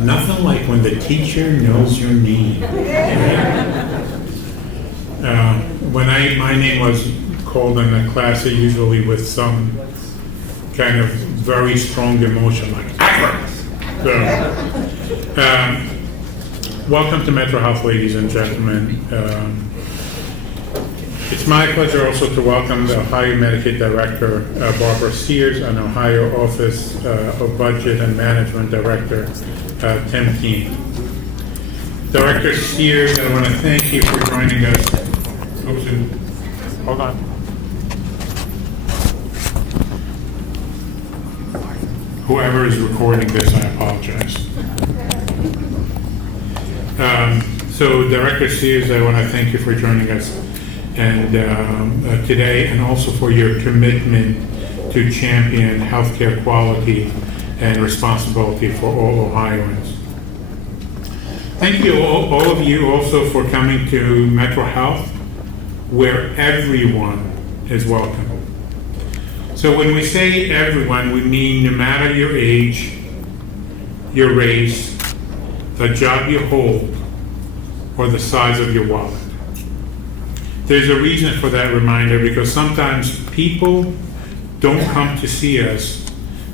Nothing like when the teacher knows your name. When my name was called in the class, usually with some kind of very strong emotion, like Akbar. Welcome to Metro Health, ladies and gentlemen. It's my pleasure also to welcome the Ohio Medicaid Director, Barbara Sears, and Ohio Office of Budget and Management Director, Tim Keene. Director Sears, I want to thank you for joining us. Oops, hold on. Whoever is recording this, I apologize. So, Director Sears, I want to thank you for joining us and today, and also for your commitment to champion healthcare quality and responsibility for all Ohioans. Thank you, all of you, also for coming to Metro Health, where everyone is welcome. So when we say everyone, we mean no matter your age, your race, the job you hold, or the size of your wallet. There's a reason for that reminder, because sometimes people don't come to see us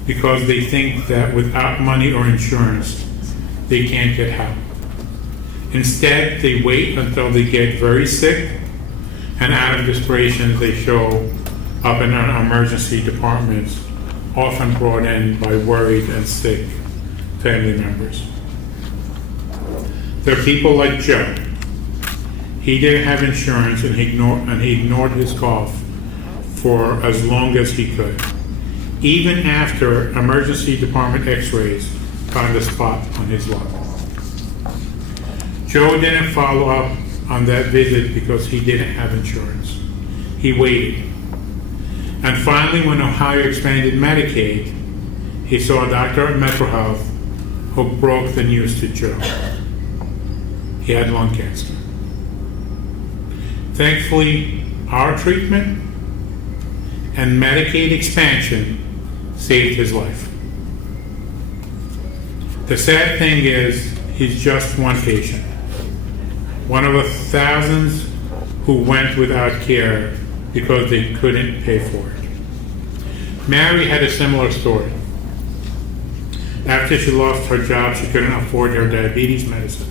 because they think that without money or insurance, they can't get help. Instead, they wait until they get very sick, and out of desperation, they show up in our emergency departments, often brought in by worried and sick family members. There are people like Joe. He didn't have insurance, and he ignored his cough for as long as he could, even after emergency department x-rays found a spot on his lung. Joe didn't follow up on that visit because he didn't have insurance. He waited. And finally, when Ohio expanded Medicaid, he saw a doctor at Metro Health who broke the news to Joe. He had lung cancer. Thankfully, our treatment and Medicaid expansion saved his life. The sad thing is, he's just one patient, one of the thousands who went without care because they couldn't pay for it. Mary had a similar story. After she lost her job, she couldn't afford her diabetes medicine.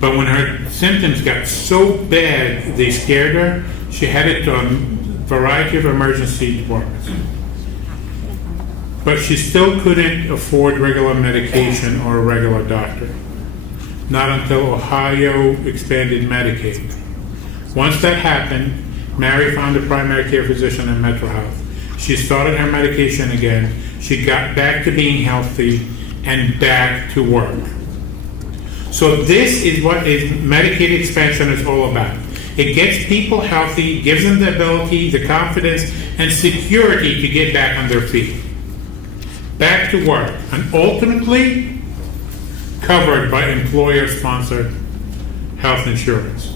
But when her symptoms got so bad they scared her, she headed to a variety of emergency departments. But she still couldn't afford regular medication or a regular doctor. Not until Ohio expanded Medicaid. Once that happened, Mary found a primary care physician in Metro Health. She started her medication again. She got back to being healthy and back to work. So this is what Medicaid expansion is all about. It gets people healthy, gives them the ability, the confidence, and security to get back on their feet. Back to work, and ultimately covered by employer-sponsored health insurance.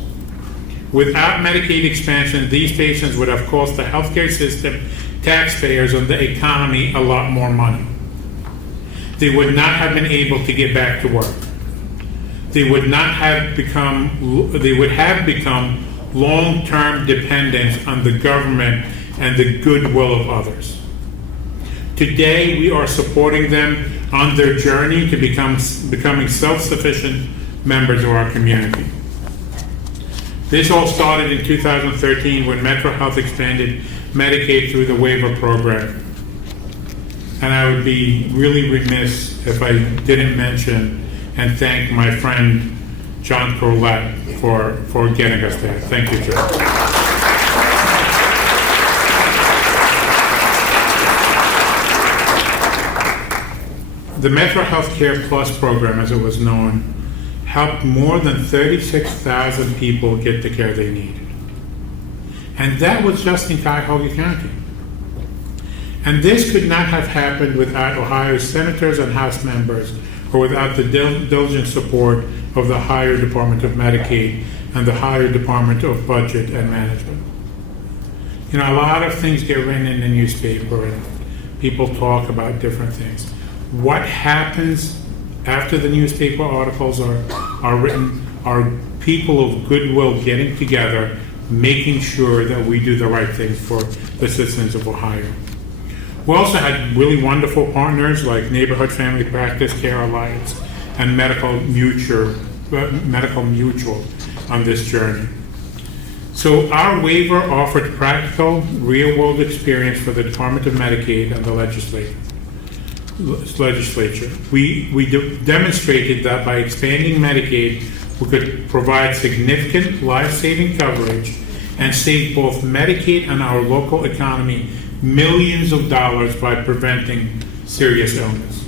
Without Medicaid expansion, these patients would have cost the healthcare system, taxpayers, and the economy a lot more money. They would not have been able to get back to work. They would have become long-term dependents on the government and the goodwill of others. Today, we are supporting them on their journey to becoming self-sufficient members of our community. This all started in 2013 when Metro Health expanded Medicaid through the waiver program. And I would be really remiss if I didn't mention and thank my friend John Corlett for getting us there. Thank you, John. The Metro Healthcare Plus program, as it was known, helped more than 36,000 people get the care they needed. And that was just in Cuyahoga County. And this could not have happened without Ohio's senators and House members, or without the diligent support of the Ohio Department of Medicaid and the Ohio Department of Budget and Management. You know, a lot of things get written in the newspaper and people talk about different things. What happens after the newspaper articles are written, are people of goodwill getting together, making sure that we do the right things for the citizens of Ohio. We also had really wonderful partners like Neighborhood Family Practice Care Alliance and Medical Mutual on this journey. So our waiver offered practical, real-world experience for the Department of Medicaid and the legislature. We demonstrated that by expanding Medicaid, we could provide significant life-saving coverage and save both Medicaid and our local economy millions of dollars by preventing serious illness.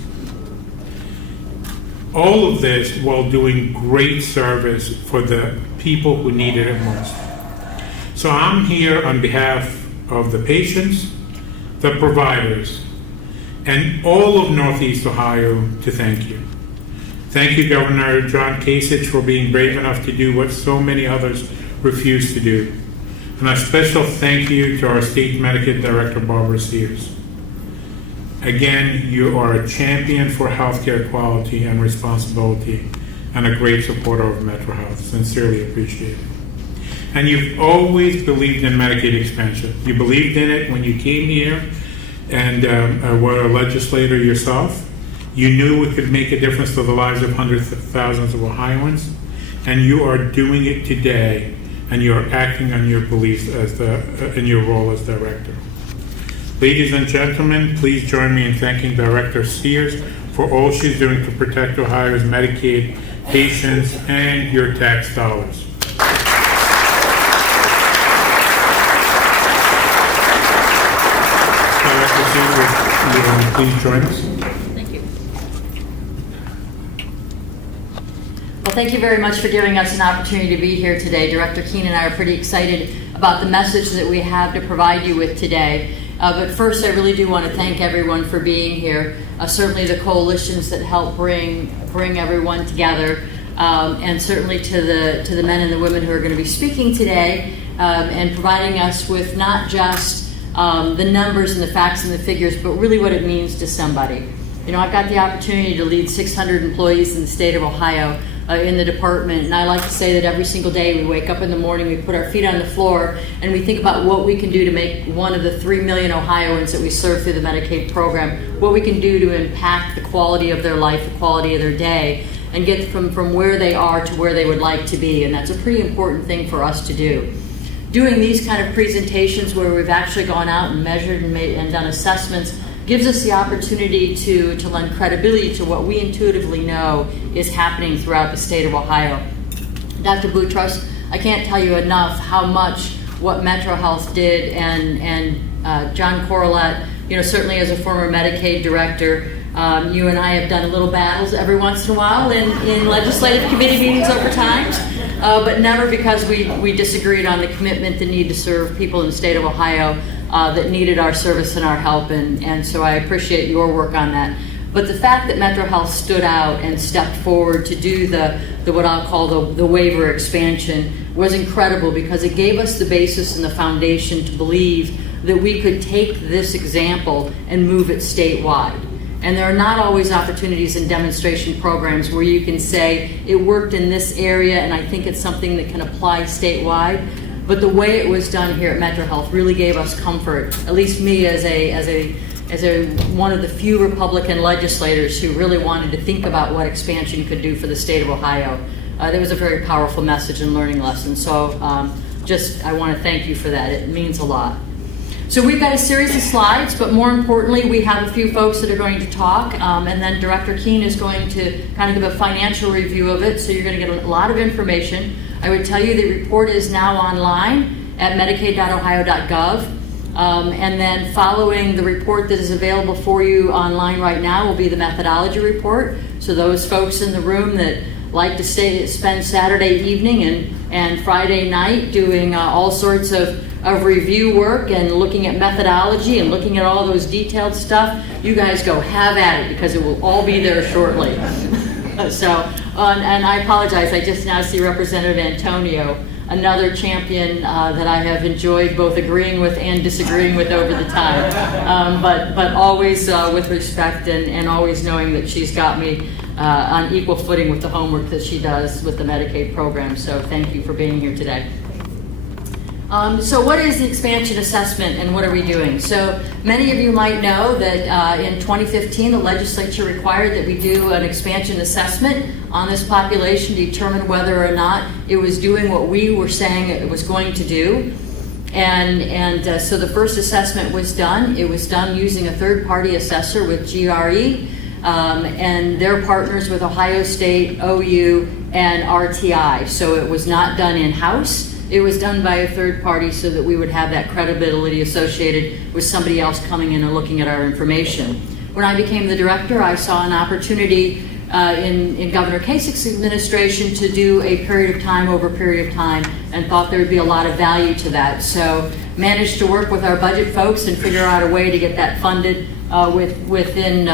All of this while doing great service for the people who needed it most. So I'm here on behalf of the patients, the providers, and all of Northeast Ohio to thank you. Thank you, Governor John Kasich, for being brave enough to do what so many others refuse to do. And a special thank you to our State Medicaid Director, Barbara Sears. Again, you are a champion for healthcare quality and responsibility and a great supporter of Metro Health. Sincerely appreciate it. And you've always believed in Medicaid expansion. You believed in it when you came here and were a legislator yourself. You knew it could make a difference to the lives of hundreds of thousands of Ohioans, and you are doing it today, and you are acting on your beliefs in your role as director. Ladies and gentlemen, please join me in thanking Director Sears for all she's doing to protect Ohio's Medicaid patients and your tax dollars. Director Sears, will you please join us? Well, thank you very much for giving us an opportunity to be here today. Director Keene and I are pretty excited about the message that we have to provide you with today. But first, I really do want to thank everyone for being here. Certainly the coalitions that help bring everyone together, and certainly to the men and the women who are going to be speaking today, and providing us with not just the numbers and the facts and the figures, but really what it means to somebody. You know, I've got the opportunity to lead 600 employees in the state of Ohio in the department, and I like to say that every single day we wake up in the morning, we put our feet on the floor, and we think about what we can do to make one of the 3 million Ohioans that we serve through the Medicaid program, what we can do to impact the quality of their life, the quality of their day, and get from where they are to where they would like to be, and that's a pretty important thing for us to do. Doing these kind of presentations where we've actually gone out and measured and done assessments gives us the opportunity to lend credibility to what we intuitively know is happening throughout the state of Ohio. Dr. Boutros, I can't tell you enough how much what Metro Health did, and John Corlett, you know, certainly as a former Medicaid director, you and I have done little battles every once in a while in legislative committee meetings over time, but never because we disagreed on the commitment, the need to serve people in the state of Ohio that needed our service and our help, and so I appreciate your work on that. But the fact that Metro Health stood out and stepped forward to do the what I'll call the waiver expansion was incredible, because it gave us the basis and the foundation to believe that we could take this example and move it statewide. And there are not always opportunities in demonstration programs where you can say it worked in this area and I think it's something that can apply statewide. But the way it was done here at Metro Health really gave us comfort, at least me as one of the few Republican legislators who really wanted to think about what expansion could do for the state of Ohio. There was a very powerful message and learning lesson. So I want to thank you for that. It means a lot. So we've got a series of slides, but more importantly, we have a few folks that are going to talk, and then Director Keene is going to kind of give a financial review of it, so you're going to get a lot of information. I would tell you the report is now online at medicaid.ohio.gov, and then following the report that is available for you online right now will be the methodology report. So those folks in the room that like to spend Saturday evening and Friday night doing all sorts of review work and looking at methodology and looking at all those detailed stuff, you guys go have at it, because it will all be there shortly. And I apologize, I just now see Representative Antonio another champion that I have enjoyed both agreeing with and disagreeing with over the time, but always with respect and always knowing that she's got me on equal footing with the homework that she does with the Medicaid program. So thank you for being here today. So what is the expansion assessment and what are we doing? So many of you might know that in 2015 the legislature required that we do an expansion assessment on this population to determine whether or not it was doing what we were saying it was going to do. And so the first assessment was done. It was done using a third-party assessor with GRE, and they're partners with Ohio State, OU, and RTI. So it was not done in-house. It was done by a third party so that we would have that credibility associated with somebody else coming in and looking at our information. When I became the director, I saw an opportunity in Governor Kasich's administration to do a period of time over period of time and thought there would be a lot of value to that. So managed to work with our budget folks and figure out a way to get that funded within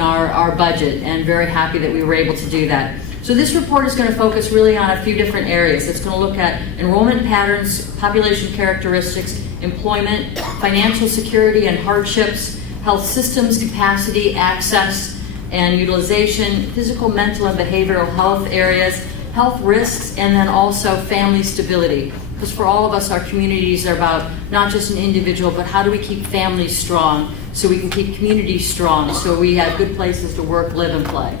our budget, and very happy that we were able to do that. So this report is going to focus really on a few different areas. It's going to look at enrollment patterns, population characteristics, employment, financial security and hardships, health systems capacity, access and utilization, physical, mental, and behavioral health areas, health risks, and then also family stability. Because for all of us, our communities are about not just an individual, but how do we keep families strong so we can keep communities strong, so we have good places to work, live, and play.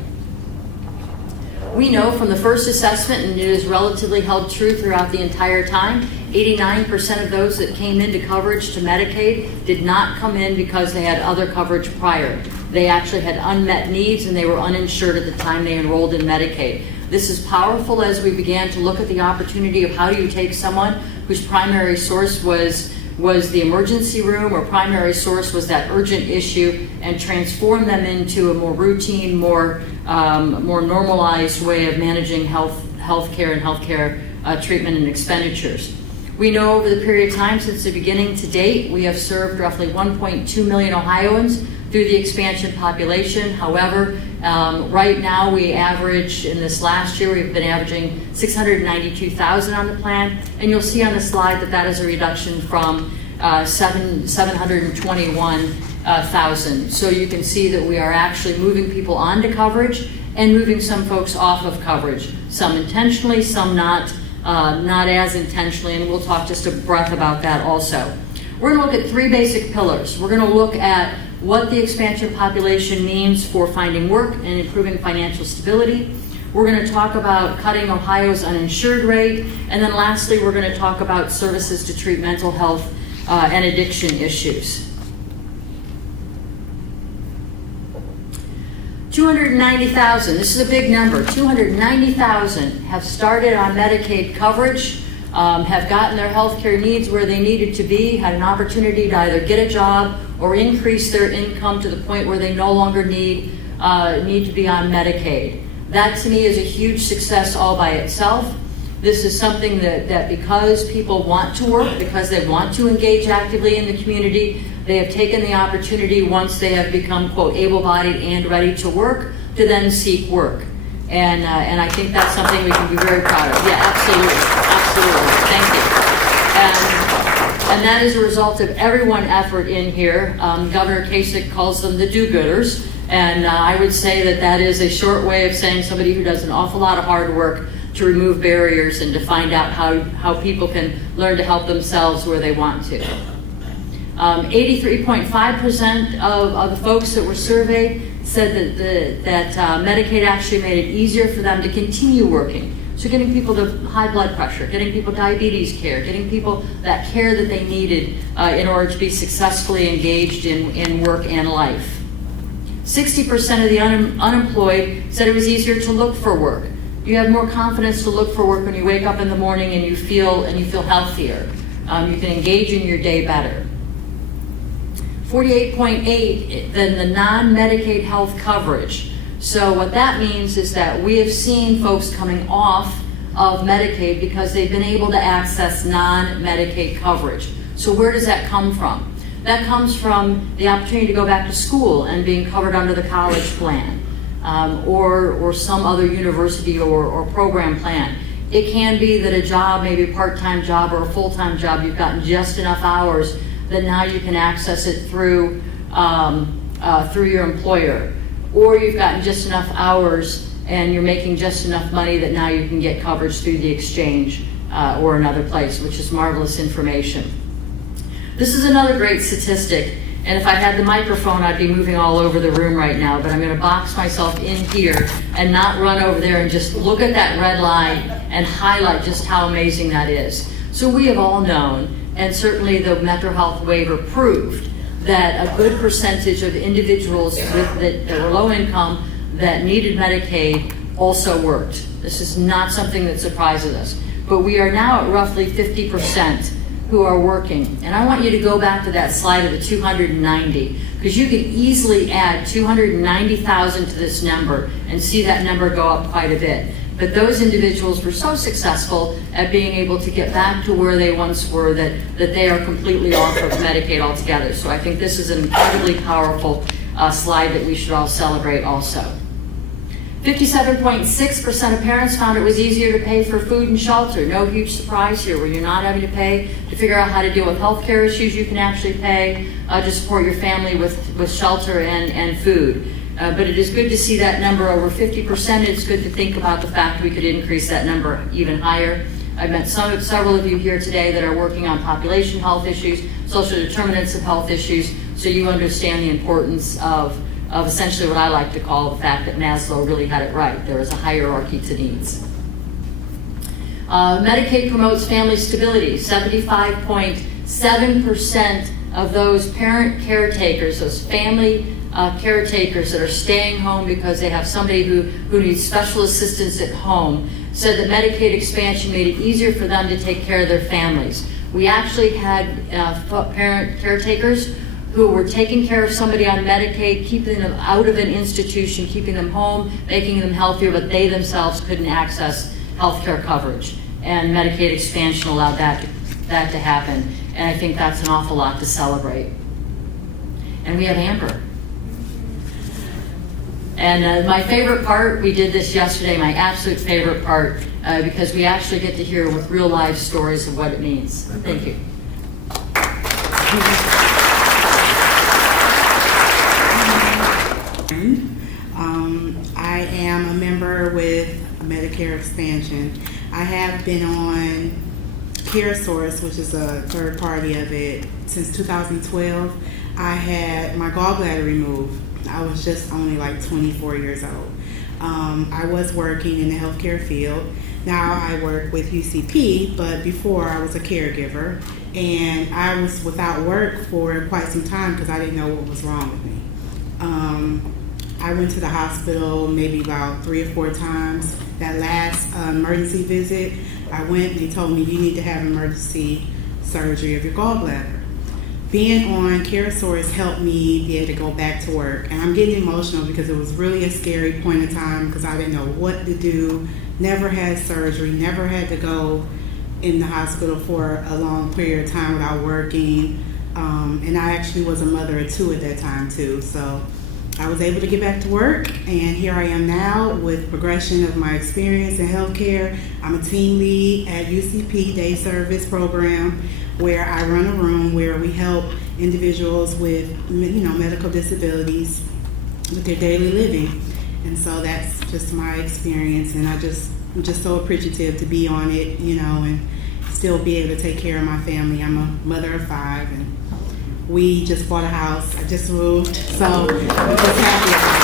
We know from the first assessment, and it is relatively held true throughout the entire time, 89% of those that came into coverage to Medicaid did not come in because they had other coverage prior. They actually had unmet needs and they were uninsured at the time they enrolled in Medicaid. This is powerful as we began to look at the opportunity of how do you take someone whose primary source was the emergency room, or primary source was that urgent issue, and transform them into a more routine, more normalized way of managing healthcare and healthcare treatment and expenditures. We know over the period of time since the beginning to date, we have served roughly 1.2 million Ohioans through the expansion population. However, right now we average, in this last year, we've been averaging 692,000 on the plan, and you'll see on the slide that that is a reduction from 721,000. So you can see that we are actually moving people onto coverage and moving some folks off of coverage, some intentionally, some not as intentionally, and we'll talk just a breath about that also. We're going to look at three basic pillars. We're going to look at what the expansion population means for finding work and improving financial stability. We're going to talk about cutting Ohio's uninsured rate, and then lastly, we're going to talk about services to treat mental health and addiction issues. 290,000, this is a big number. 290,000 have started on Medicaid coverage, have gotten their health care needs where they needed to be, had an opportunity to either get a job or increase their income to the point where they no longer need to be on Medicaid. That to me is a huge success all by itself. This is something that because people want to work, because they want to engage actively in the community, they have taken the opportunity once they have become, quote, able-bodied and ready to work, to then seek work. And I think that's something we can be very proud of. Yeah, absolutely, thank you. And that is a result of everyone's effort in here. Governor Kasich calls them the do-gooders, and I would say that is a short way of saying somebody who does an awful lot of hard work to remove barriers and to find out how people can learn to help themselves where they want to. 83.5% of the folks that were surveyed said that Medicaid actually made it easier for them to continue working. So getting people to high blood pressure, getting people diabetes care, getting people that care that they needed in order to be successfully engaged in work and life. 60% of the unemployed said it was easier to look for work. You have more confidence to look for work when you wake up in the morning and you feel healthier. You can engage in your day better. 48.8 than the non-Medicaid health coverage. So what that means is that we have seen folks coming off of Medicaid because they've been able to access non-Medicaid coverage. So where does that come from? That comes from the opportunity to go back to school and being covered under the college plan, or some other university or program plan. It can be that a job, maybe a part-time job or a full-time job, you've gotten just enough hours that now you can access it through your employer. Or you've gotten just enough hours and you're making just enough money that now you can get coverage through the exchange or another place, which is marvelous information. This is another great statistic, and if I had the microphone, I'd be moving all over the room right now, but I'm going to box myself in here and not run over there and just look at that red line and highlight just how amazing that is. So we have all known, and certainly the Metro Health waiver proved, that a good percentage of individuals that were low income that needed Medicaid also worked. This is not something that surprises us. But we are now at roughly 50% who are working. And I want you to go back to that slide of the 290, because you could easily add 290,000 to this number and see that number go up quite a bit. But those individuals were so successful at being able to get back to where they once were that they are completely off of Medicaid altogether. So I think this is an incredibly powerful slide that we should all celebrate also. 57.6% of parents found it was easier to pay for food and shelter. No huge surprise here, where you're not having to pay to figure out how to deal with health care issues. You can actually pay to support your family with shelter and food. But it is good to see that number over 50%. It's good to think about the fact we could increase that number even higher. I've met several of you here today that are working on population health issues, social determinants of health issues, so you understand the importance of essentially what I like to call the fact that Maslow really had it right. There is a hierarchy to needs. Medicaid promotes family stability. 75.7% of those parent caretakers, those family caretakers that are staying home because they have somebody who needs special assistance at home, said that Medicaid expansion made it easier for them to take care of their families. We actually had parent caretakers who were taking care of somebody on Medicaid, keeping them out of an institution, keeping them home, making them healthier, but they themselves couldn't access health care coverage. And Medicaid expansion allowed that to happen. And I think that's an awful lot to celebrate. And we have Amber. And my favorite part, we did this yesterday, my absolute favorite part, because we actually get to hear with real life stories of what it means. Thank you. I am a member with Medicare expansion. I have been on CareSource, which is a third party of it, since 2012. I had my gallbladder removed. I was just only like 24 years old. I was working in the healthcare field. Now I work with UCP, but before I was a caregiver, and I was without work for quite some time because I didn't know what was wrong with me. I went to the hospital maybe about 3 or 4 times. That last emergency visit, I went and they told me you need to have emergency surgery of your gallbladder. Being on CareSource helped me be able to go back to work. And I'm getting emotional because it was really a scary point in time because I didn't know what to do, never had surgery, never had to go in the hospital for a long period of time without working. And I actually was a mother of 2 at that time too. So I was able to get back to work, and here I am now with progression of my experience in healthcare. I'm a team lead at UCP Day Service Program, where I run a room where we help individuals with medical disabilities with their daily living. And so that's just my experience, and I'm just so appreciative to be on it, and still be able to take care of my family. I'm a mother of 5, and we just bought a house. I just moved, so I'm just happy about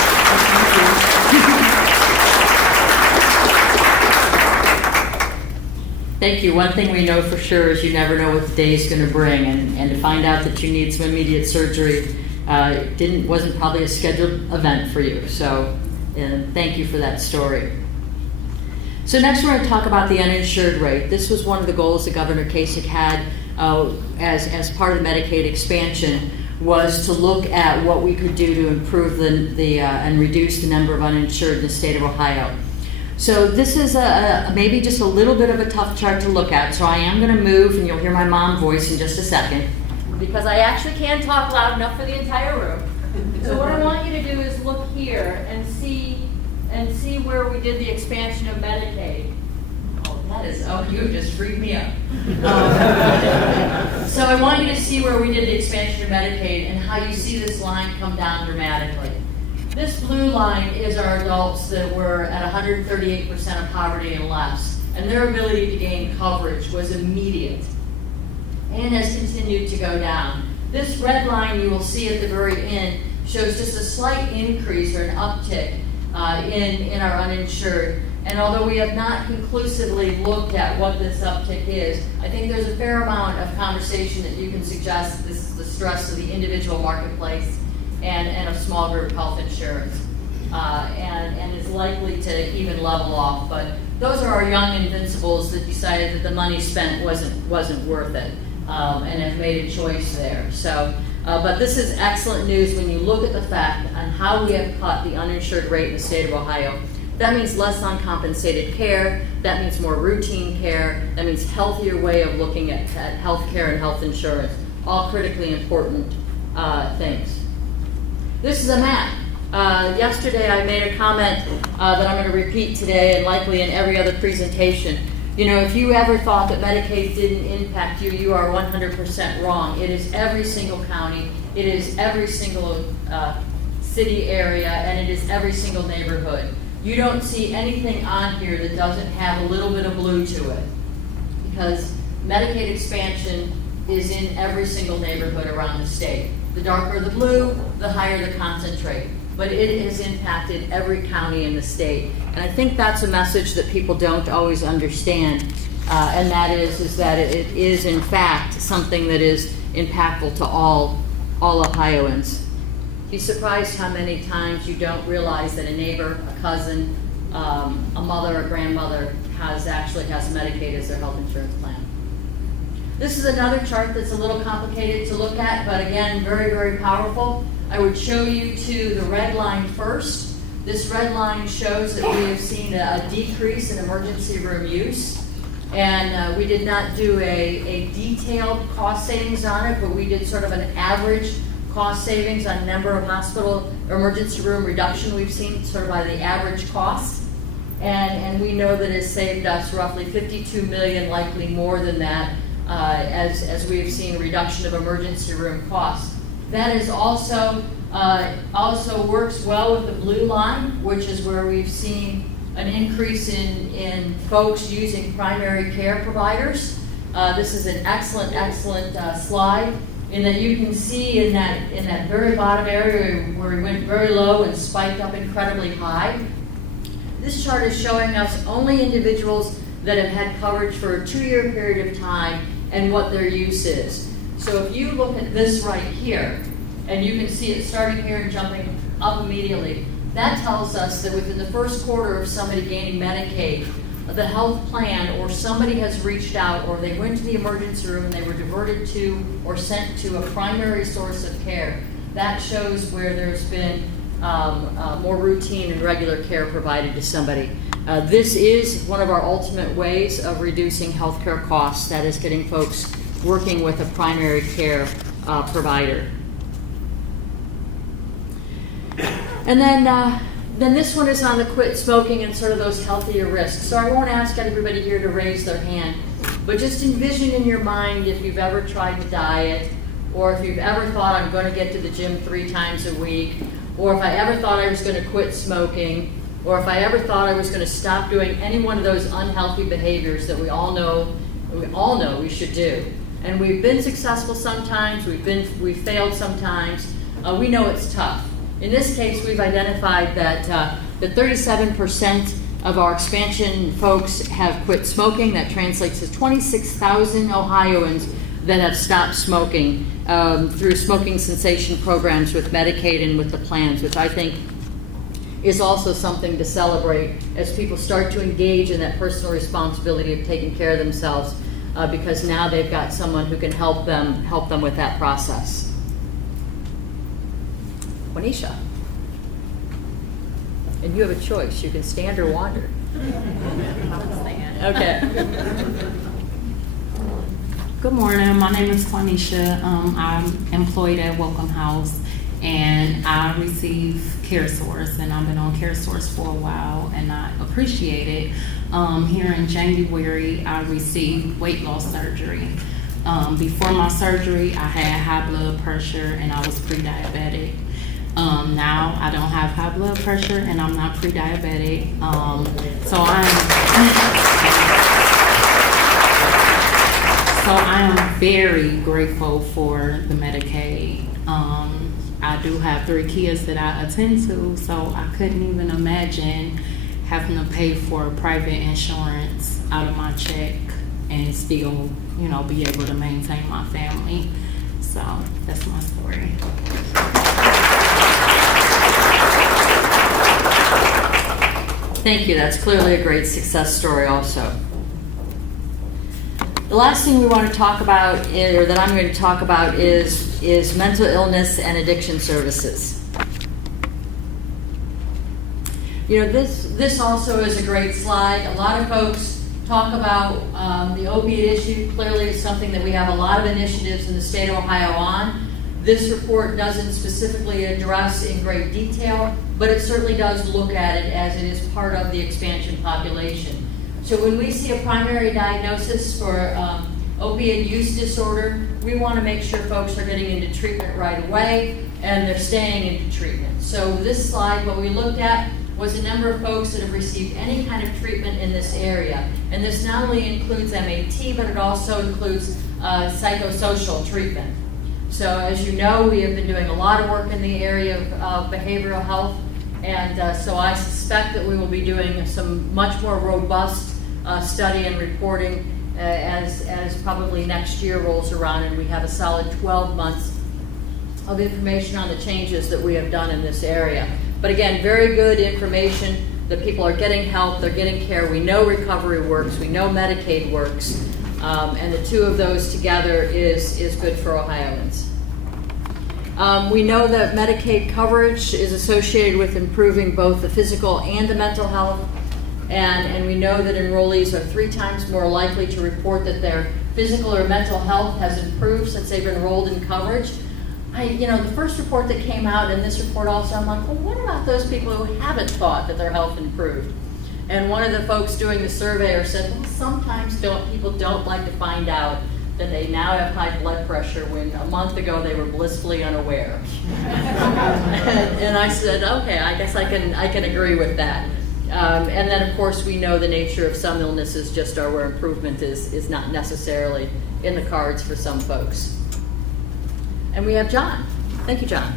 it. Thank you. One thing we know for sure is you never know what the day is going to bring, and to find out that you need some immediate surgery wasn't probably a scheduled event for you. So thank you for that story. So next we're going to talk about the uninsured rate. This was one of the goals that Governor Kasich had as part of the Medicaid expansion, was to look at what we could do to improve and reduce the number of uninsured in the state of Ohio. So this is maybe just a little bit of a tough chart to look at, so I am going to move, and you'll hear my mom voice in just a second, because I actually can't talk loud enough for the entire room. So what I want you to do is look here and see where we did the expansion of Medicaid. Oh, You just freaked me out. So I want you to see where we did the expansion of Medicaid and how you see this line come down dramatically. This blue line is our adults that were at 138% of poverty and less, and their ability to gain coverage was immediate and has continued to go down. This red line you will see at the very end shows just a slight increase or an uptick in our uninsured. And although we have not conclusively looked at what this uptick is, I think there's a fair amount of conversation that you can suggest that this is the stress of the individual marketplace and of small group health insurance, and is likely to even level off. But those are our young invincibles that decided that the money spent wasn't worth it, and have made a choice there. So, but this is excellent news when you look at the fact on how we have cut the uninsured rate in the state of Ohio. That means less uncompensated care, that means more routine care, that means healthier way of looking at health care and health insurance, all critically important things. This is a map. Yesterday I made a comment that I'm going to repeat today and likely in every other presentation. You know, if you ever thought that Medicaid didn't impact you, you are 100% wrong. It is every single county, it is every single city area, and it is every single neighborhood. You don't see anything on here that doesn't have a little bit of blue to it, because Medicaid expansion is in every single neighborhood around the state. The darker the blue, the higher the concentrate. But it has impacted every county in the state. And I think that's a message that people don't always understand. And that is that it is in fact something that is impactful to all Ohioans. Be surprised how many times you don't realize that a neighbor, a cousin, a mother, a grandmother actually has Medicaid as their health insurance plan. This is another chart that's a little complicated to look at, but again, very, very powerful. I would show you to the red line first. This red line shows that we have seen a decrease in emergency room use. And we did not do a detailed cost savings on it, but we did sort of an average cost savings on number of hospital emergency room reduction we've seen sort of by the average cost. And we know that it's saved us roughly $52 million, likely more than that, as we have seen a reduction of emergency room costs. That is also works well with the blue line, which is where we've seen an increase in folks using primary care providers. This is an excellent slide in that you can see in that very bottom area where we went very low and spiked up incredibly high. This chart is showing us only individuals that have had coverage for a 2-year period of time and what their use is. So if you look at this right here, and you can see it starting here and jumping up immediately, that tells us that within the first quarter of somebody gaining Medicaid, the health plan or somebody has reached out, or they went to the emergency room and they were diverted to or sent to a primary source of care. That shows where there's been more routine and regular care provided to somebody. This is one of our ultimate ways of reducing healthcare costs, that is getting folks working with a primary care provider. And then this one is on the quit smoking and sort of those healthier risks. So I won't ask everybody here to raise their hand, but just envision in your mind if you've ever tried to diet, or if you've ever thought I'm going to get to the gym 3 times a week, or if I ever thought I was going to quit smoking, or if I ever thought I was going to stop doing any one of those unhealthy behaviors that we all know we should do. And we've been successful sometimes, we've failed sometimes. We know it's tough. In this case, we've identified that 37% of our expansion folks have quit smoking. That translates to 26,000 Ohioans that have stopped smoking through smoking cessation programs with Medicaid and with the plans, which I think is also something to celebrate as people start to engage in that personal responsibility of taking care of themselves, because now they've got someone who can help them with that process. Juanisha. And you have a choice. You can stand or wander. Okay. Good morning. My name is Juanisha. I'm employed at Welcome House, and I receive CareSource, and I've been on CareSource for a while, and I appreciate it. Here in January, I received weight loss surgery. Before my surgery, I had high blood pressure and I was pre-diabetic. Now I don't have high blood pressure and I'm not pre-diabetic. So I am very grateful for the Medicaid. I do have 3 kids that I attend to, so I couldn't even imagine having to pay for private insurance out of my check and still, be able to maintain my family. So that's my story. Thank you. That's clearly a great success story also. The last thing we want to talk about, or that I'm going to talk about, is mental illness and addiction services. This also is a great slide. A lot of folks talk about the opiate issue. Clearly, it's something that we have a lot of initiatives in the state of Ohio on. This report doesn't specifically address in great detail, but it certainly does look at it as it is part of the expansion population. So when we see a primary diagnosis for opiate use disorder, we want to make sure folks are getting into treatment right away and they're staying into treatment. So this slide, what we looked at was a number of folks that have received any kind of treatment in this area. And this not only includes MAT, but it also includes psychosocial treatment. So as you know, we have been doing a lot of work in the area of behavioral health. And so I suspect that we will be doing some much more robust study and reporting as probably next year rolls around and we have a solid 12 months of information on the changes that we have done in this area. But again, very good information that people are getting help, they're getting care. We know recovery works, we know Medicaid works, and the two of those together is good for Ohioans. We know that Medicaid coverage is associated with improving both the physical and the mental health, and we know that enrollees are 3 times more likely to report that their physical or mental health has improved since they've enrolled in coverage. The first report that came out, and this report also, I'm like, well, what about those people who haven't thought that their health improved? And one of the folks doing the survey said, well, sometimes people don't like to find out that they now have high blood pressure when a month ago they were blissfully unaware. and I said, okay, I guess I can agree with that. And then, of course, we know the nature of some illnesses just are where improvement is not necessarily in the cards for some folks. And we have John. Thank you, John.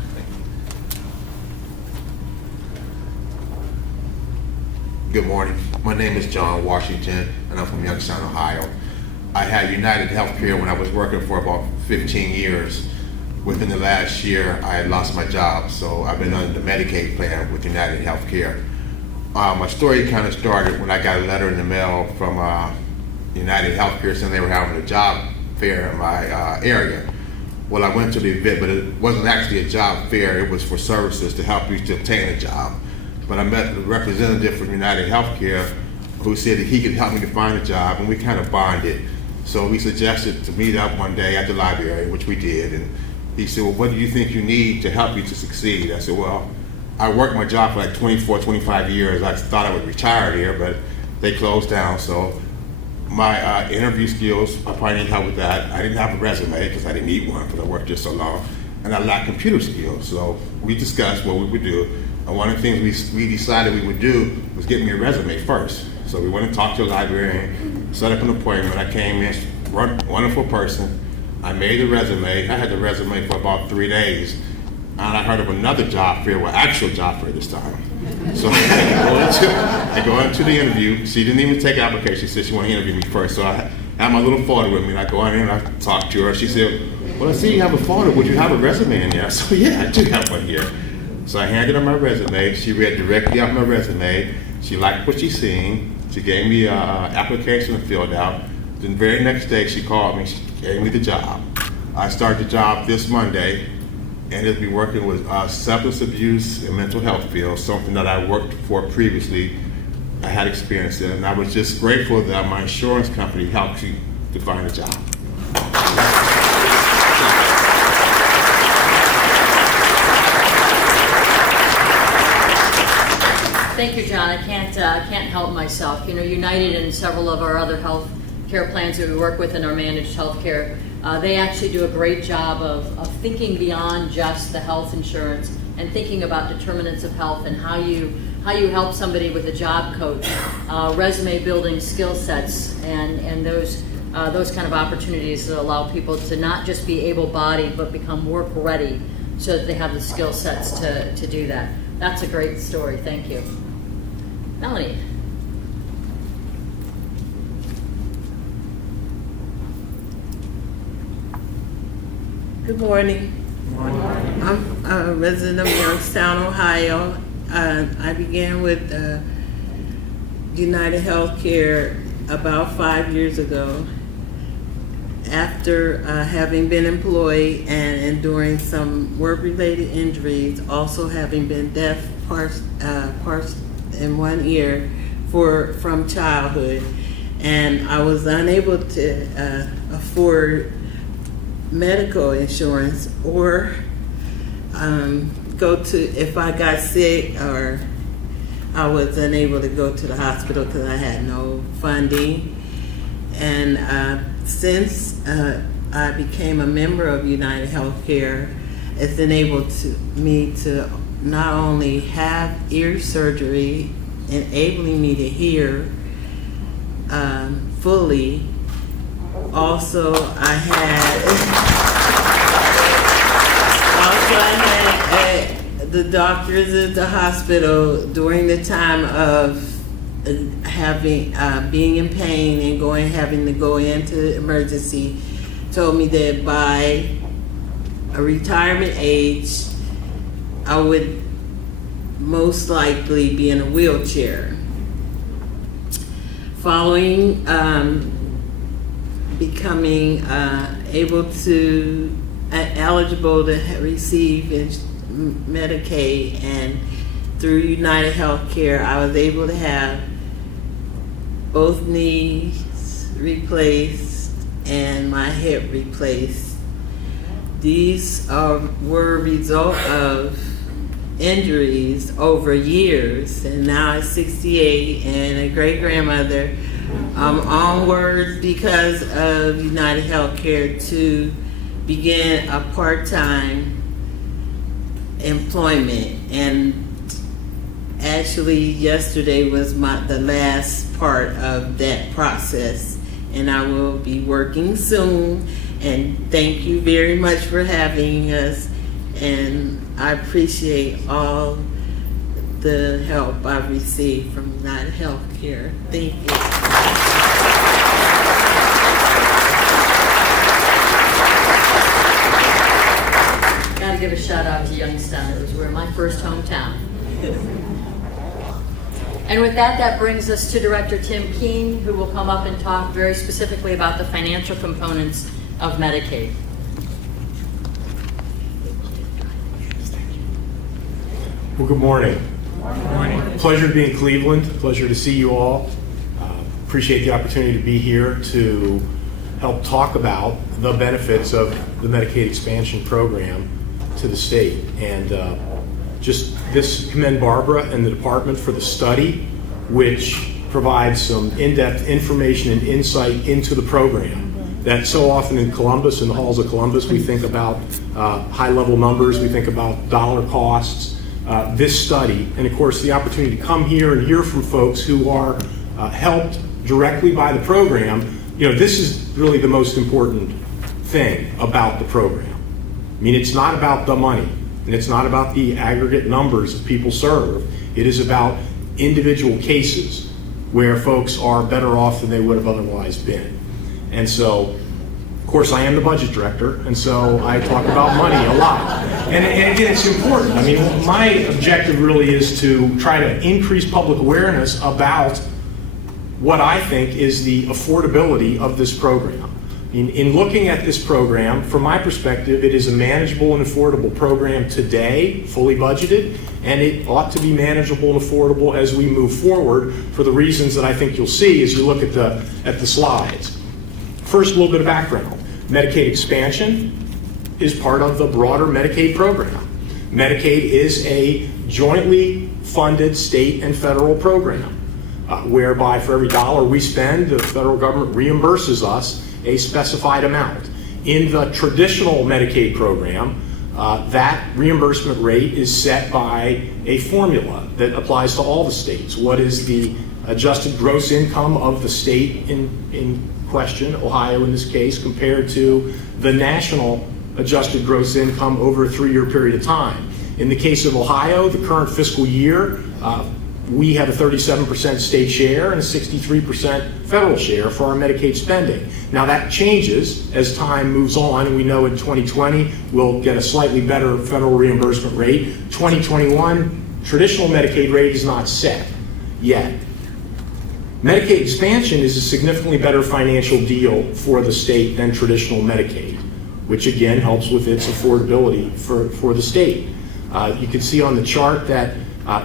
Good morning. My name is John Washington, and I'm from Youngstown, Ohio. I had United Healthcare when I was working for about 15 years. Within the last year, I had lost my job, so I've been under the Medicaid plan with United Healthcare. My story kind of started when I got a letter in the mail from United Healthcare saying they were having a job fair in my area. Well, I went to the event, but it wasn't actually a job fair. It was for services to help you to obtain a job. But I met a representative from United Healthcare who said that he could help me to find a job, and we kind of bonded. So he suggested to meet up one day at the library, which we did, and he said, well, what do you think you need to help you to succeed? I said, well, I worked my job for like 24, 25 years. I thought I would retire here, but they closed down. So my interview skills, I probably didn't help with that. I didn't have a resume because I didn't need one because I worked here so long. And I lacked computer skills. So we discussed what we would do. And one of the things we decided we would do was get me a resume first. So we went and talked to a librarian, set up an appointment. I came in, wonderful person. I made a resume. I had the resume for about 3 days. And I heard of another job fair, well, actual job fair this time. So I go into the interview. She didn't even take an application. She said she wanted to interview me first. So I had my little folder with me, and I go in there and I talk to her. She said, well, I see you have a folder. Would you have a resume in there? So yeah, I do have one here. So I handed her my resume. She read directly out my resume. She liked what she seen. She gave me an application and filled out. Then the very next day, she called me. She gave me the job. I started the job this Monday, and it'll be working with substance abuse and mental health field, something that I worked for previously. I had experience in, and I was just grateful that my insurance company helped me to find a job. Thank you, John. I can't help myself. You know, United and several of our other health care plans that we work with in our managed health care, they actually do a great job of thinking beyond just the health insurance and thinking about determinants of health and how you help somebody with a job coach, resume building skill sets, and those kind of opportunities that allow people to not just be able-bodied but become work ready so that they have the skill sets to do that. That's a great story. Thank you. Melanie. Good morning. I'm a resident of Youngstown, Ohio. I began with United Healthcare about 5 years ago. After having been employed and enduring some work-related injuries, also having been deaf in one ear from childhood, and I was unable to afford medical insurance or if I got sick or I was unable to go to the hospital because I had no funding. And since I became a member of United Healthcare, it's enabled me to not only have ear surgery, enabling me to hear fully. Also, I had the doctors at the hospital during the time of being in pain and having to go into emergency, told me that by a retirement age, I would most likely be in a wheelchair. Following becoming eligible to receive Medicaid, and through United Healthcare, I was able to have both knees replaced and my hip replaced. These were a result of injuries over years, and now I'm 68 and a great grandmother. I'm onward because of United Healthcare to begin a part-time employment, and actually yesterday was the last part of that process, and I will be working soon. And thank you very much for having us, and I appreciate all the help I've received from United Healthcare. Thank you. Got to give a shout out to Youngstown. It was my first hometown. And with that, that brings us to Director Tim Keene, who will come up and talk very specifically about the financial components of Medicaid. Well, good morning. Good morning. Pleasure to be in Cleveland. Pleasure to see you all. Appreciate the opportunity to be here to help talk about the benefits of the Medicaid expansion program to the state. And just commend Barbara and the department for the study, which provides some in-depth information and insight into the program. That so often in Columbus, in the halls of Columbus, we think about high-level numbers, we think about dollar costs. This study, and of course the opportunity to come here and hear from folks who are helped directly by the program, this is really the most important thing about the program. I mean, it's not about the money, and it's not about the aggregate numbers of people served. It is about individual cases where folks are better off than they would have otherwise been. And so, of course, I am the budget director, and so I talk about money a lot. And again, it's important. I mean, my objective really is to try to increase public awareness about what I think is the affordability of this program. In looking at this program, from my perspective, it is a manageable and affordable program today, fully budgeted, and it ought to be manageable and affordable as we move forward for the reasons that I think you'll see as you look at the slides. First, a little bit of background. Medicaid expansion is part of the broader Medicaid program. Medicaid is a jointly funded state and federal program, whereby for every dollar we spend, the federal government reimburses us a specified amount. In the traditional Medicaid program, that reimbursement rate is set by a formula that applies to all the states. What is the adjusted gross income of the state in question, Ohio in this case, compared to the national adjusted gross income over a 3-year period of time? In the case of Ohio, the current fiscal year, we have a 37% state share and a 63% federal share for our Medicaid spending. Now that changes as time moves on, and we know in 2020 we'll get a slightly better federal reimbursement rate. 2021 traditional Medicaid rate is not set yet. Medicaid expansion is a significantly better financial deal for the state than traditional Medicaid, which again helps with its affordability for the state. You can see on the chart that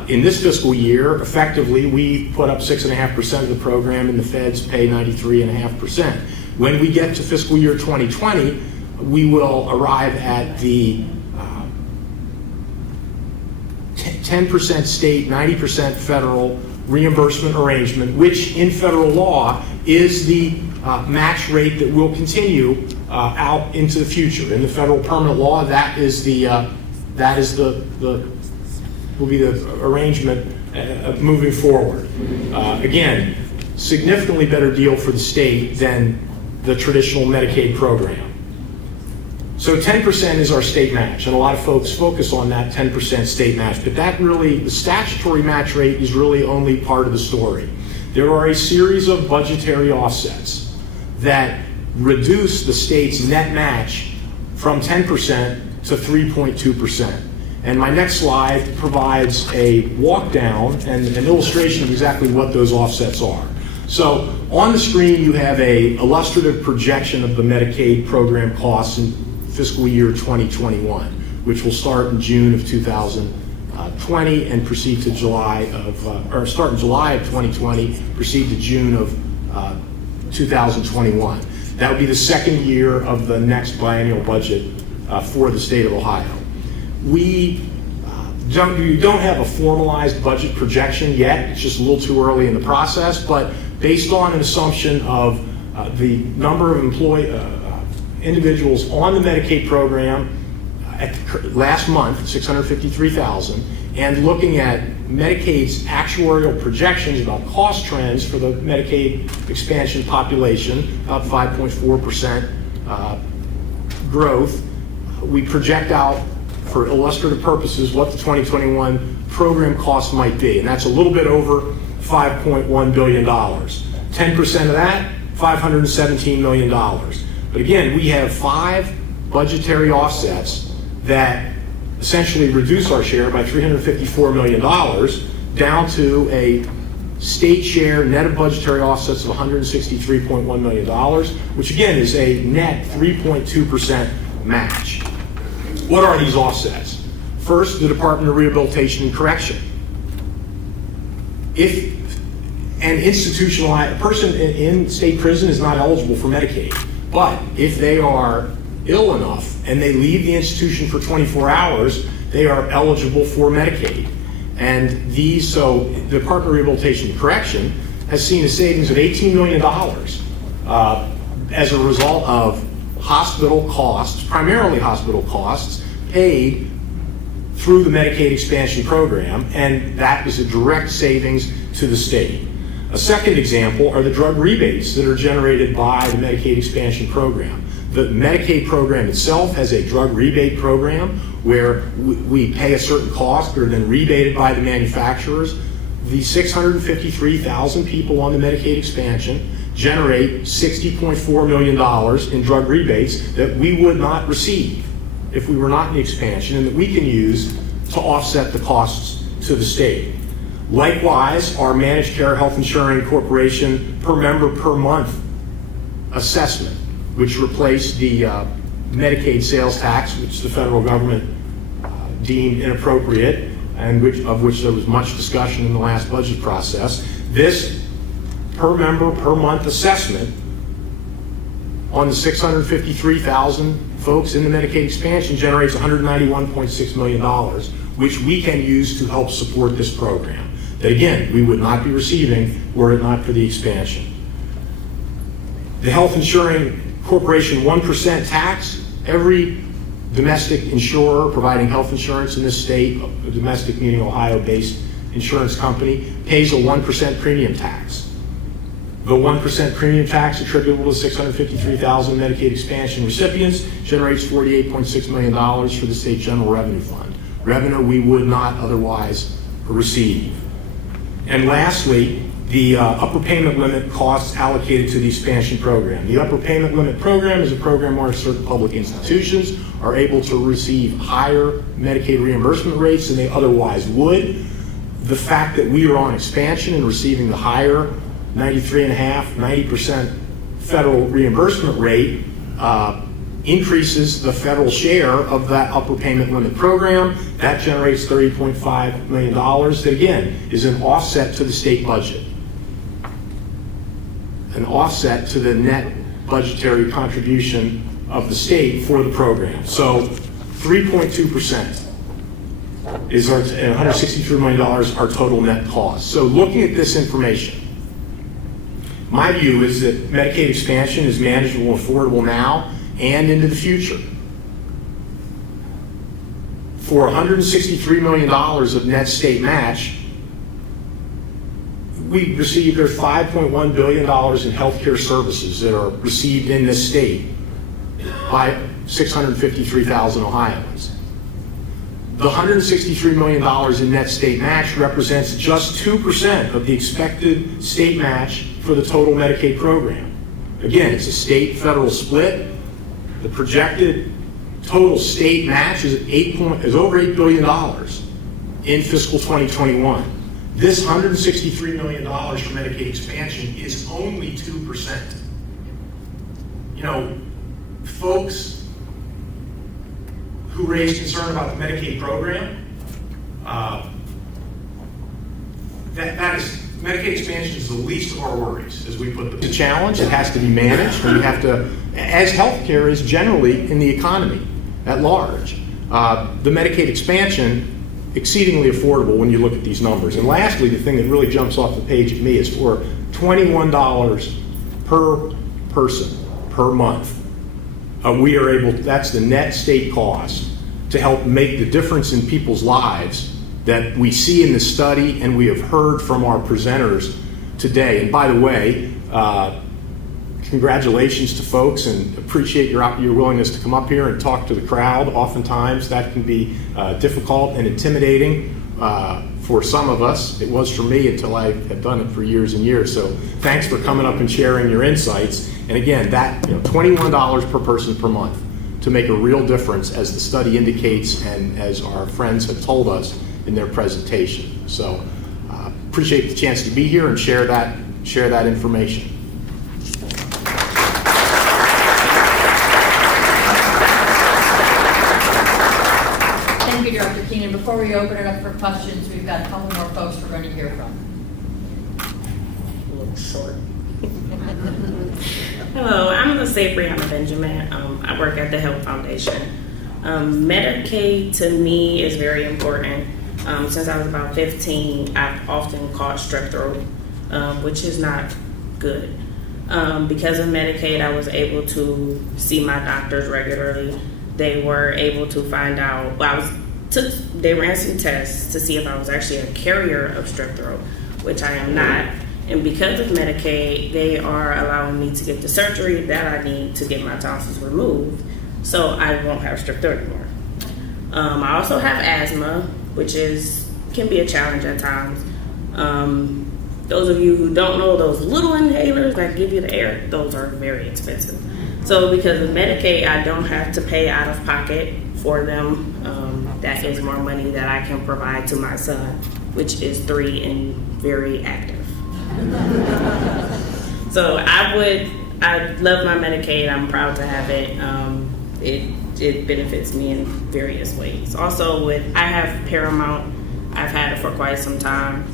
in this fiscal year, effectively, we put up 6.5% of the program, and the feds pay 93.5%. When we get to fiscal year 2020, we will arrive at the 10% state, 90% federal reimbursement arrangement, which in federal law is the match rate that will continue out into the future. In the federal permanent law, that is will be the arrangement moving forward. Again, significantly better deal for the state than the traditional Medicaid program. So 10% is our state match, and a lot of folks focus on that 10% state match, but that really, the statutory match rate is really only part of the story. There are a series of budgetary offsets that reduce the state's net match from 10% to 3.2%. And my next slide provides a walk down and an illustration of exactly what those offsets are. So on the screen you have a illustrative projection of the Medicaid program costs in fiscal year 2021, which will start in June of 2020 and proceed to start in July of 2020, proceed to June of 2021. That would be the second year of the next biennial budget for the state of Ohio. We don't have a formalized budget projection yet. It's just a little too early in the process, but based on an assumption of the number of individuals on the Medicaid program last month, 653,000, and looking at Medicaid's actuarial projections about cost trends for the Medicaid expansion population, about 5.4% growth, we project out for illustrative purposes what the 2021 program cost might be, and that's a little bit over $5.1 billion. 10% of that, $517 million. But again, we have 5 budgetary offsets that essentially reduce our share by $354 million down to a state share net of budgetary offsets of $163.1 million, which again is a net 3.2% match. What are these offsets? First, the Department of Rehabilitation and Correction. If an institutionalized person in state prison is not eligible for Medicaid, but if they are ill enough and they leave the institution for 24 hours, they are eligible for Medicaid. And so the Department of Rehabilitation and Correction has seen a savings of $18 million as a result of hospital costs, primarily hospital costs, paid through the Medicaid expansion program, and that is a direct savings to the state. A second example are the drug rebates that are generated by the Medicaid expansion program. The Medicaid program itself has a drug rebate program where we pay a certain cost that are then rebated by the manufacturers. The 653,000 people on the Medicaid expansion generate $60.4 million in drug rebates that we would not receive if we were not in the expansion, and that we can use to offset the costs to the state. Likewise, our managed care health insurance corporation per member per month assessment, which replaced the Medicaid sales tax, which the federal government deemed inappropriate, and of which there was much discussion in the last budget process. This per member per month assessment on the 653,000 folks in the Medicaid expansion generates $191.6 million, which we can use to help support this program. That again, we would not be receiving were it not for the expansion. The Health Insuring Corporation 1% tax, every domestic insurer providing health insurance in this state, a domestic meaning Ohio-based insurance company, pays a 1% premium tax. The 1% premium tax attributable to 653,000 Medicaid expansion recipients generates $48.6 million for the state general revenue fund, revenue we would not otherwise receive. And lastly, the upper payment limit costs allocated to the expansion program. The upper payment limit program is a program where certain public institutions are able to receive higher Medicaid reimbursement rates than they otherwise would. The fact that we are on expansion and receiving the higher 93.5%, 90% federal reimbursement rate increases the federal share of that upper payment limit program. That generates $30.5 million that again is an offset to the state budget. An offset to the net budgetary contribution of the state for the program. So 3.2% is our $163 million our total net cost. So looking at this information, my view is that Medicaid expansion is manageable and affordable now and into the future. For $163 million of net state match, we received $5.1 billion in healthcare services that are received in this state by 653,000 Ohioans. The $163 million in net state match represents just 2% of the expected state match for the total Medicaid program. Again, it's a state-federal split. The projected total state match is over $8 billion in fiscal 2021. This $163 million for Medicaid expansion is only 2%. You know, folks who raise concern about the Medicaid program, that is, Medicaid expansion is the least of our worries, as we put it. It's a challenge, it has to be managed, and we have to, as healthcare is generally in the economy at large. The Medicaid expansion, exceedingly affordable when you look at these numbers. And lastly, the thing that really jumps off the page at me is for $21 per person per month. We are able, that's the net state cost to help make the difference in people's lives that we see in the study and we have heard from our presenters today. And by the way, congratulations to folks and appreciate your willingness to come up here and talk to the crowd. Oftentimes that can be difficult and intimidating for some of us. It was for me until I had done it for years and years. So thanks for coming up and sharing your insights. And again, that $21 per person per month to make a real difference, as the study indicates and as our friends have told us in their presentation. So appreciate the chance to be here and share that information. Thank you, Director Keenan. Before we open it up for questions, we've got a couple more folks we're going to hear from. A little short. Hello, I'm going to say Brianna Benjamin. I work at the Health Foundation. Medicaid to me is very important. Since I was about 15, I've often caught strep throat, which is not good. Because of Medicaid, I was able to see my doctors regularly. They were able to find out, they ran some tests to see if I was actually a carrier of strep throat, which I am not. And because of Medicaid, they are allowing me to get the surgery that I need to get my tonsils removed, so I won't have strep throat anymore. I also have asthma, which can be a challenge at times. Those of you who don't know, those little inhalers that give you the air, those are very expensive. So because of Medicaid, I don't have to pay out of pocket for them. That is more money that I can provide to my son, which is 3 and very active. So I love my Medicaid. I'm proud to have it. It benefits me in various ways. Also, I have Paramount. I've had it for quite some time.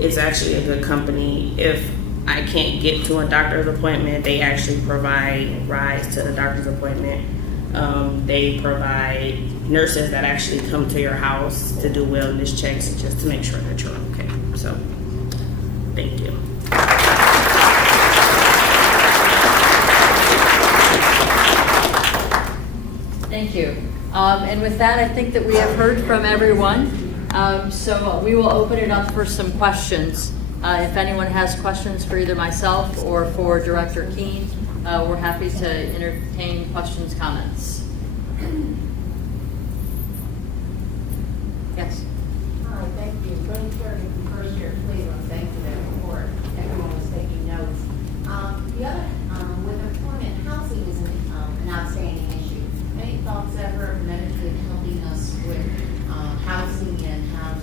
It's actually a good company. If I can't get to a doctor's appointment, they actually provide rides to the doctor's appointment. They provide nurses that actually come to your house to do wellness checks just to make sure that you're okay. So, thank you. Thank you. And with that, I think that we have heard from everyone. So we will open it up for some questions. If anyone has questions for either myself or for Director Keene, we're happy to entertain questions, comments. Yes. Hi, thank you. Brenda Sturdy from First Year Cleveland. Thank you for that report. Everyone was taking notes. With employment, housing is an outstanding issue. Any thoughts ever of Medicaid helping us with housing and how to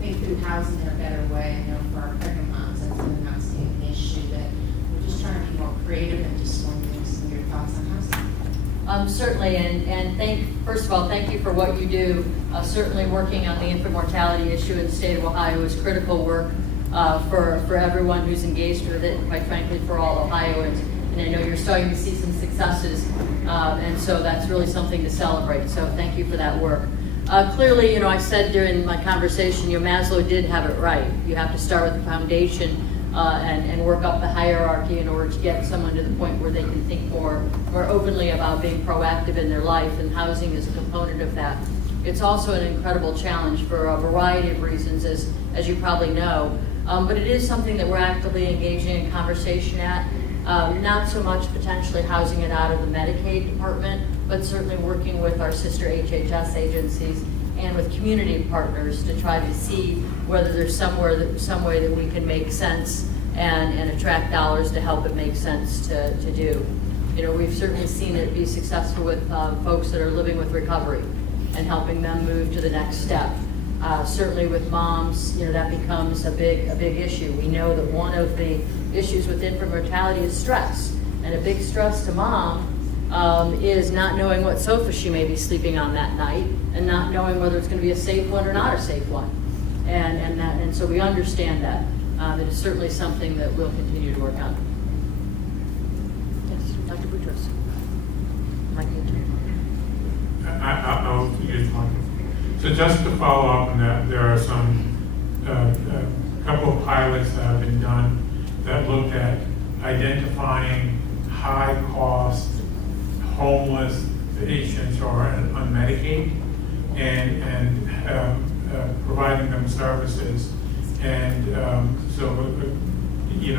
think through housing in a better way? I know for our pregnant moms, that's an outstanding issue that we're just trying to be more creative and just wondering some of your thoughts on housing. Certainly, and first of all, thank you for what you do. Certainly working on the infant mortality issue in the state of Ohio is critical work for everyone who's engaged with it, and quite frankly, for all Ohioans. And I know you're starting to see some successes, and so that's really something to celebrate. So thank you for that work. Clearly, I said during my conversation, Maslow did have it right. You have to start with the foundation and work up the hierarchy in order to get someone to the point where they can think more openly about being proactive in their life, and housing is a component of that. It's also an incredible challenge for a variety of reasons, as you probably know, but it is something that we're actively engaging in conversation at. Not so much potentially housing it out of the Medicaid department, but certainly working with our sister HHS agencies and with community partners to try to see whether there's some way that we can make sense and attract dollars to help it make sense to do. We've certainly seen it be successful with folks that are living with recovery and helping them move to the next step. Certainly with moms, that becomes a big issue. We know that one of the issues with infant mortality is stress, and a big stress to mom is not knowing what sofa she may be sleeping on that night, and not knowing whether it's going to be a safe one or not a safe one. And so we understand that. It is certainly something that we'll continue to work on. Yes, Dr. Boutros. I'll use mine. So just to follow up on that, there are some couple of pilots that have been done that looked at identifying high-cost homeless patients who are on Medicaid and providing them services. And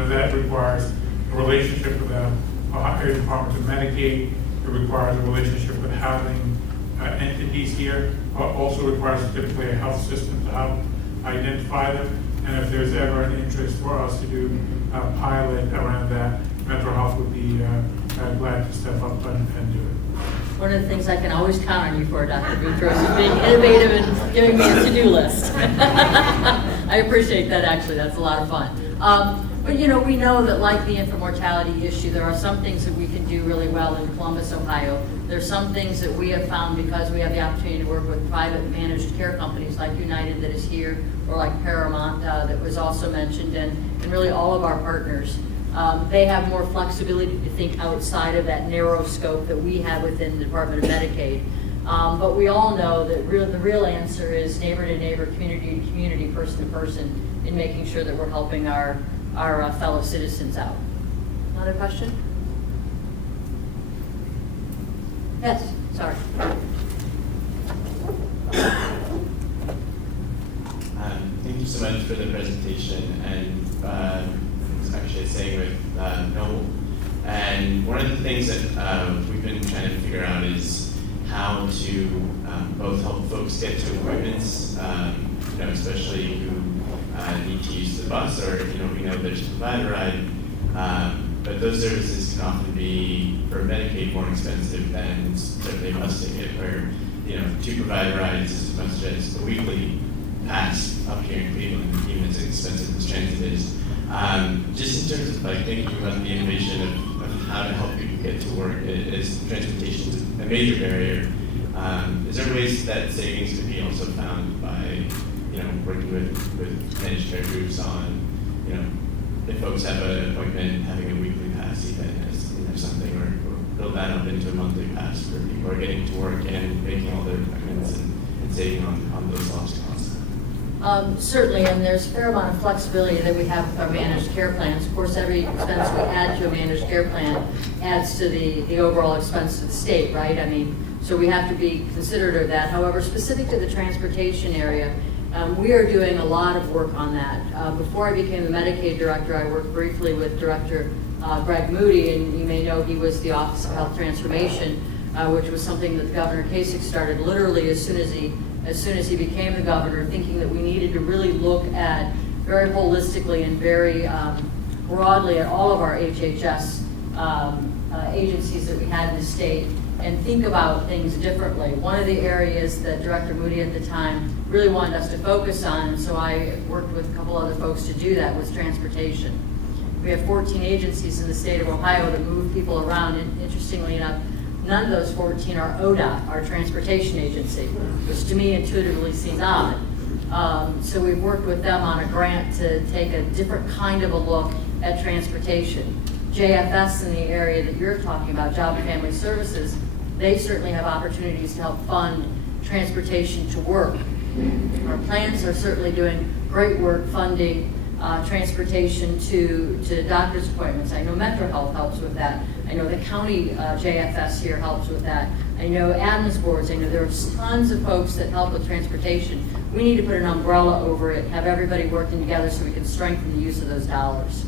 that requires a relationship with the Ohio Department of Medicaid. It requires a relationship with housing entities here. Also requires typically a health system to help identify them. And if there's ever an interest for us to do a pilot around that, Metro Health would be glad to step up and do it. One of the things I can always count on you for, Dr. Boutros, is being innovative and giving me a to-do list. I appreciate that, actually. That's a lot of fun. But we know that like the infant mortality issue, there are some things that we can do really well in Columbus, Ohio. There's some things that we have found because we have the opportunity to work with private managed care companies like United that is here, or like Paramount that was also mentioned, and really all of our partners. They have more flexibility to think outside of that narrow scope that we have within the Department of Medicaid. But we all know that the real answer is neighbor to neighbor, community to community, person to person, in making sure that we're helping our fellow citizens out. Another question? Yes, sorry. Thank you so much for the presentation, and actually staying with Noel. And one of the things that we've been trying to figure out is how to both help folks get to appointments, especially who need to use the bus, or we know there's a Provide Ride, but those services can often be for Medicaid more expensive than certainly a bus ticket, where 2 Provide Rides is as much as a weekly pass up here in Cleveland, even as expensive as transit is. Just in terms of thinking about the innovation of how to help people get to work, is transportation a major barrier? Is there ways that savings could be also found by working with managed care groups on if folks have an appointment, having a weekly pass even as something, or build that up into a monthly pass where people are getting to work and making all their appointments and saving on those lost costs. Certainly, and there's a fair amount of flexibility that we have with our managed care plans. Of course, every expense we add to a managed care plan adds to the overall expense of the state, right? I mean, so we have to be considerate of that. However, specific to the transportation area, we are doing a lot of work on that. Before I became the Medicaid director, I worked briefly with Director Greg Moody, and you may know he was the Office of Health Transformation, which was something that Governor Kasich started literally as soon as he became the governor, thinking that we needed to really look at very holistically and very broadly at all of our HHS agencies that we had in the state and think about things differently. One of the areas that Director Moody at the time really wanted us to focus on, and so I worked with a couple other folks to do that, was transportation. We have 14 agencies in the state of Ohio that move people around, and interestingly enough, none of those 14 are ODOT, our transportation agency, which to me intuitively seems odd. So we've worked with them on a grant to take a different kind of a look at transportation. JFS in the area that you're talking about, Job and Family Services, they certainly have opportunities to help fund transportation to work. Our plans are certainly doing great work funding transportation to doctor's appointments. I know Metro Health helps with that. I know the county JFS here helps with that. I know admins boards. I know there's tons of folks that help with transportation. We need to put an umbrella over it, have everybody working together so we can strengthen the use of those dollars.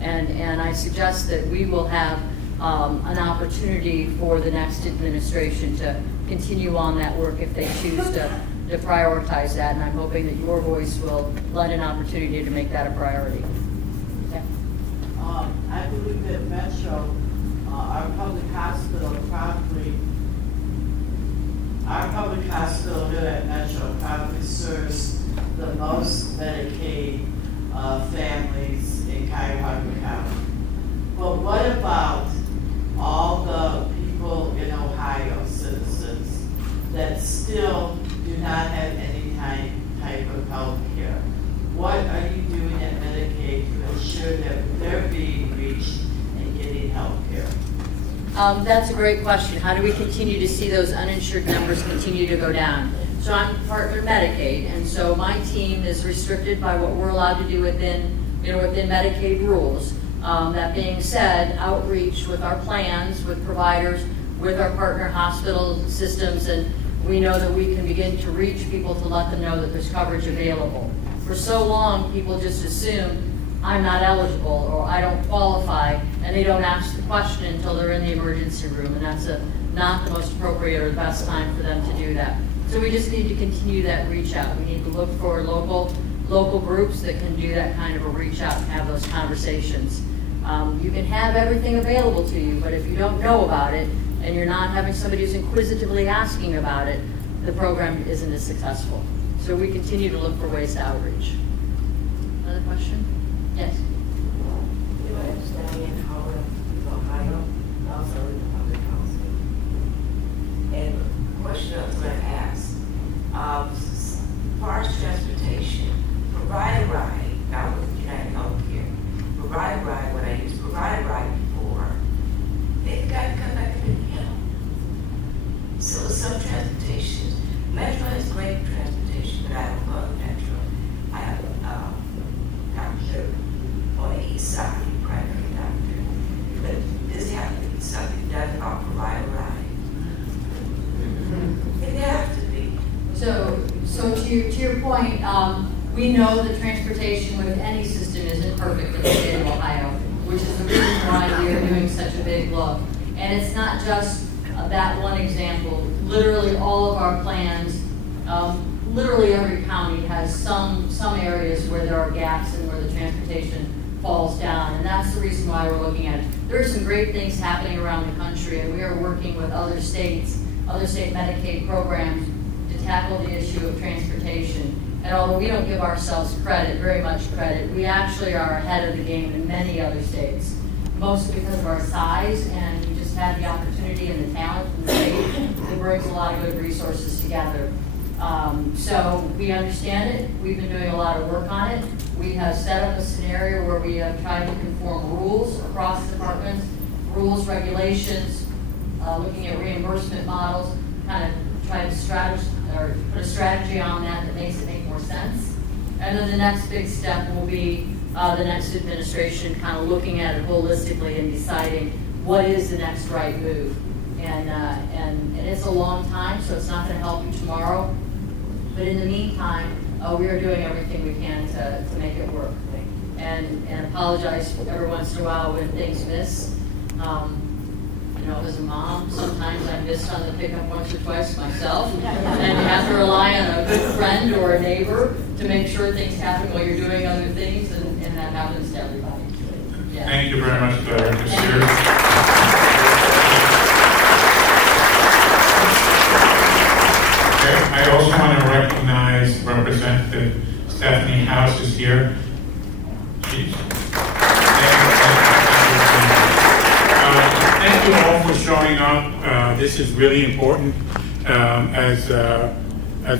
And I suggest that we will have an opportunity for the next administration to continue on that work if they choose to prioritize that, and I'm hoping that your voice will lend an opportunity to make that a priority. Okay. I believe that Metro, our public hospital here at Metro probably serves the most Medicaid families in Cuyahoga County. But what about all the people in Ohio, citizens, that still do not have any type of health care? What are you doing at Medicaid to ensure that they're being reached and getting health care? That's a great question. How do we continue to see those uninsured numbers continue to go down? So I'm partner Medicaid, and so my team is restricted by what we're allowed to do within Medicaid rules. That being said, outreach with our plans, with providers, with our partner hospital systems, and we know that we can begin to reach people to let them know that there's coverage available. For so long, people just assume I'm not eligible or I don't qualify, and they don't ask the question until they're in the emergency room, and that's not the most appropriate or the best time for them to do that. So we just need to continue that reach out. We need to look for local groups that can do that kind of a reach out and have those conversations. You can have everything available to you, but if you don't know about it and you're not having somebody who's inquisitively asking about it, the program isn't as successful. So we continue to look for ways to outreach. Another question? Yes. You understand in Ohio, also in the public housing. And the question I was going to ask, as far as transportation, Provide a Ride, now with United Healthcare, Provide a Ride, when I used Provide a Ride before, they've got to come back to the hill. So some transportation, Metro is great transportation, but I don't love Metro. I have a doctor on the east side, primary doctor. But this has to be something done about Provide a Ride. It has to be. So to your point, we know that transportation with any system isn't perfect in the state of Ohio, which is the reason why we are doing such a big look. And it's not just that one example. Literally all of our plans, literally every county has some areas where there are gaps and where the transportation falls down, and that's the reason why we're looking at it. There are some great things happening around the country, and we are working with other state Medicaid programs to tackle the issue of transportation. And although we don't give ourselves very much credit, we actually are ahead of the game in many other states, mostly because of our size, and we just have the opportunity and the talent from the state that brings a lot of good resources together. So we understand it. We've been doing a lot of work on it. We have set up a scenario where we have tried to conform rules across departments, rules, regulations, looking at reimbursement models, kind of try to put a strategy on that makes it make more sense. And then the next big step will be the next administration kind of looking at it holistically and deciding what is the next right move. And it's a long time, so it's not going to help you tomorrow. But in the meantime, we are doing everything we can to make it work. And apologize every once in a while when things miss. As a mom, sometimes I missed on the pickup once or twice myself, and you have to rely on a good friend or a neighbor to make sure things happen while you're doing other things, and that happens to everybody. Yeah. Thank you very much, Director Sears. I also want to recognize Representative Stephanie House is here. Thank you all for showing up. This is really important. As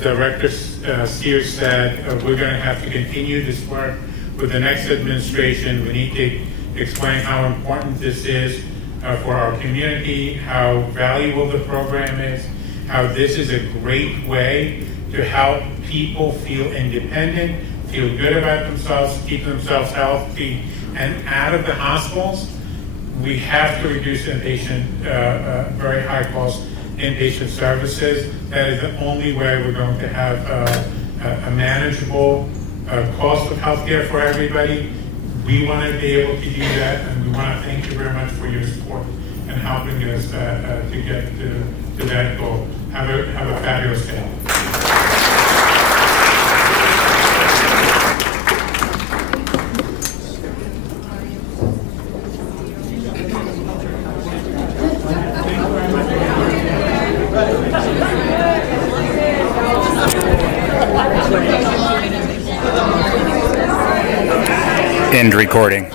Director Sears said, we're going to have to continue this work with the next administration. We need to explain how important this is for our community, how valuable the program is, how this is a great way to help people feel independent, feel good about themselves, keep themselves healthy, and out of the hospitals. We have to reduce inpatient, very high cost inpatient services. That is the only way we're going to have a manageable cost of healthcare for everybody. We want to be able to do that, and we want to thank you very much for your support and helping us to get to that goal. Have a fabulous day. End recording.